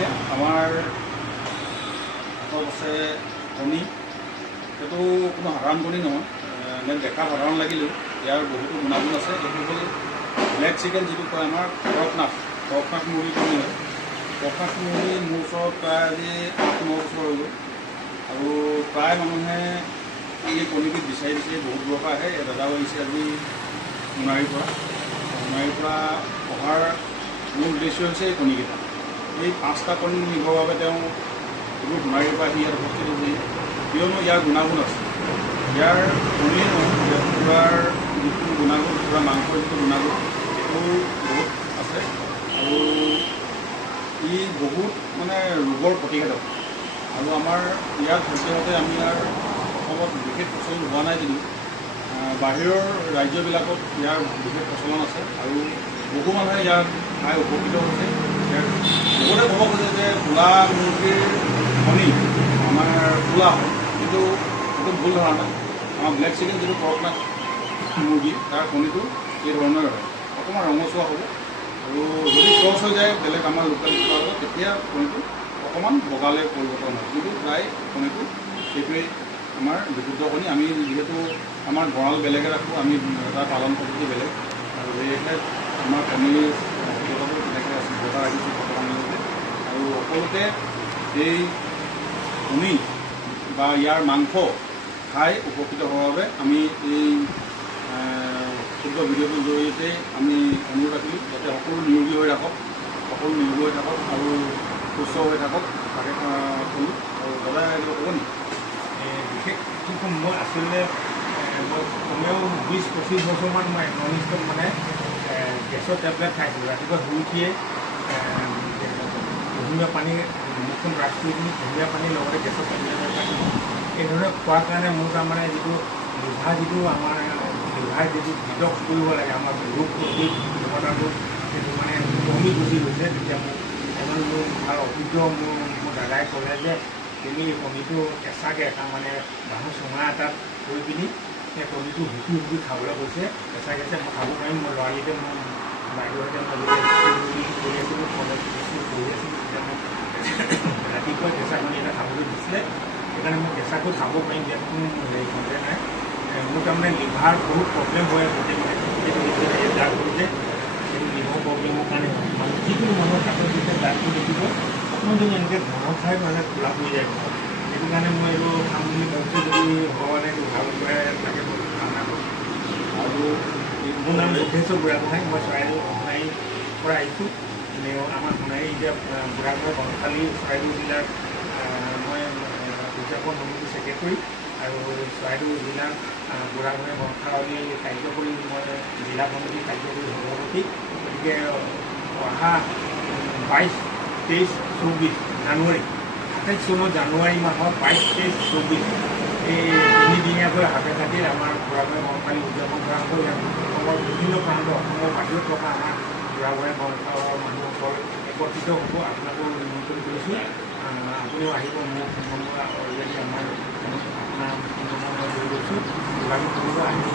আছে আমাৰ হাতত আছে কণী। সেইটো কোনো সাধাৰণ কণী নহয়, এনে দেখা সাধাৰণ লাগিলেও ইয়াৰ বহুতো গুণাগুণ আছে। সেইটো হ'ল ব্লেক চিকেন, যিটো কয় আমাৰ কৰকনাথ মুৰ্গী কণী হয়। কৰকনাথ মুৰ্গী মোৰ ওচৰত প্ৰায় আজি 8-9 বছৰ হৈ গ'ল, আৰু প্ৰায় মানুহে এই কণীবিধ বিচাৰি বহুত দূৰৰ পৰা আহে। দাদাও আহিছে আজি সোণাৰীৰ পৰা অহাৰ মূল উদ্দেশ্য হৈছে এই কণীকেইটা। এই 5টা কণী নিবৰ বাবে তেওঁ এইবোৰ সোণাৰীৰ পৰা আহি ইয়াত উপস্থিত হৈছে, কিয়নো ইয়াৰ গুণাগুণ আছে। ইয়াৰ কণীয়ে নহয়, কুকুৰাৰ যিটো গুণাগুণ, কুকুৰা মাংসৰ যিটো গুণাগুণ, সেইটো বহুত আছে, আৰু ই বহুত মানে ৰোগৰ প্ৰতিষেধক। আৰু আমাৰ ইয়াত সদ্যহতে আমি ইয়াৰ অসমত বিশেষ প্ৰচলন হোৱা নাই যদিও বাহিৰৰ ৰাজ্যবিলাকত ইয়াৰ বিশেষ প্ৰচলন আছে, আৰু বহু মানুহে ইয়াক খাই উপকৃত হৈছে। বহুতে ক'ব খোজে যে ক'লা মুৰ্গীৰ কণী আমাৰ ক'লা হয়, কিন্তু সেইটো ভুল ধাৰণা। আমাৰ ব্লেক চিকেন যিটো কৰকনাথ মুৰ্গী, তাৰ কণীটো এই ধৰণৰ হয়, অকণমান ৰঙচুৱা হ'ব, আৰু যদি ক্ৰছ হৈ যায় বেলেগ আমাৰ লোকেল কুকুৰাৰ লগত, তেতিয়া কণীটো অকণমান বগালৈ পৰিৱৰ্তন হয়, কিন্তু প্ৰায় কণীটো সেইটোৱেই আমাৰ বিশুদ্ধ কণী। আমি যিহেতু আমাৰ গঁৰাল বেলেগে ৰাখোঁ, আমি তাৰ পালন পদ্ধতি বেলেগ, আৰু সেয়েহে আমাৰ ফেমিলিৰ অভিজ্ঞতাটো তেনেকৈ বজাই ৰাখিছোঁ বৰ্তমানলৈকে। আৰু সকলোকে এই কণী বা ইয়াৰ মাংস খাই উপকৃত হোৱাৰ বাবে আমি এই ক্ষুদ্ৰ ভিডিঅ'টোৰ জৰিয়তে আমি অনুৰোধ ৰাখিলোঁ, যাতে সকলো নিৰোগী হৈ থাকক, আৰু সুস্থ হৈ থাকক, তাকে ক'লোঁ। আৰু দাদা এইটো ক'ব নেকি? বিশেষ মই আচলতে মই কমেও 20-25 বছৰমান মই ননষ্টপ মানে গেছৰ টেবলেট খাইছিলোঁ। ৰাতিপুৱা শুই উঠিয়ে কুহুমীয়া পানী মুখখন ব্ৰাছ কৰি কিনি কুহুমীয়া পানীৰ লগতে গেছৰ টেবলেট খাইছিলোঁ। এইধৰণে খোৱাৰ কাৰণে মোৰ তাৰমানে যিটো লিভাৰ, লিভাৰ যিটো ডিটক্স কৰিব লাগে, আমাৰ ৰোগ প্ৰতিৰোধ ক্ষমতাটো সেইটো মানে কমি গুচি গৈছে। তেতিয়া মোৰ ভাল অভিজ্ঞ মোৰ দাদাই ক'লে যে তুমি এই কণীটো কেঁচাকৈ মানে মানুহ চুঙা এটাত কৰি পিনি সেই কণীটো হুকি খাবলৈ কৈছে। কেঁচাকৈ মই খাব পাৰিম। মই ল'ৰালিতে মই বাইদেউহঁতে মই যেতিয়া কৰি আছিলোঁ, কলেজ পঢ়ি আছিলোঁ, তেতিয়া মোক ৰাতিপুৱা কেঁচা কণী এটা খাবলৈ দিছিলে। সেইকাৰণে মই কেঁচাকৈ খাব পাৰিম, ইয়াত কোনো হেৰি কমপ্লেইন নাই। মোৰ তাৰমানে লিভাৰ বহুত প্ৰব্লেম হৈ আছে, সেইটো দাগ হৈ যে সেইটো লিভাৰ প্ৰব্লেমৰ কাৰণে মানে যিকোনো মানুহৰ হাতত যেতিয়া দাগটো দেখিব অকণমান যদি এনেকৈ ঘৰ খাই মানে খোলা পৰি যায়। সেইটো কাৰণে মই এইটো খাম বুলি ভাবিছোঁ, যদি ভগৱানে এইটো ভাল কৰে তাকে মই কামনা কৰোঁ। আৰু মোৰ নাম বুদ্ধেশ্বৰ বুঢ়াগোহাঁই, মই চৰাইদেউ সোণাৰীৰ পৰা আহিছোঁ। আমাৰ সোণাৰী এতিয়া বুঢ়াগোহাঁই বনখালী চৰাইদেউ জিলাৰ মই উদযাপন সমিতিৰ ছেক্ৰেটৰী, আৰু চৰাইদেউ জিলাৰ বুঢ়াগোহাঁই বনখালী কাৰ্যকৰী মই জিলা সমিতিৰ কাৰ্যকৰী সভাপতি। গতিকে অহা 22, 23, 24 জানুৱাৰী, 28 চনৰ জানুৱাৰী মাহৰ 22, 23, 24 এই 3 দিনীয়াকৈ হাতে কাটিত আমাৰ বুঢ়াগোহাঁই বনখালী উদযাপন কৰা হ'ব। ইয়াত অসমৰ বিভিন্ন প্ৰান্ত, অসমৰ বাহিৰত থকা আমাৰ বুঢ়াগোহাঁই বনখালীৰ মানুহসকল একত্ৰিত হ'ব। আপোনাকো নিমন্ত্ৰণ কৰিছোঁ, আপুনিও আহিব। মোৰ ফোন নম্বৰ অলৰেডি আমাৰ আপোনাৰ ফোন নম্বৰ মই লৈ গৈছোঁ, যোগাযোগ কৰিব, আহিব।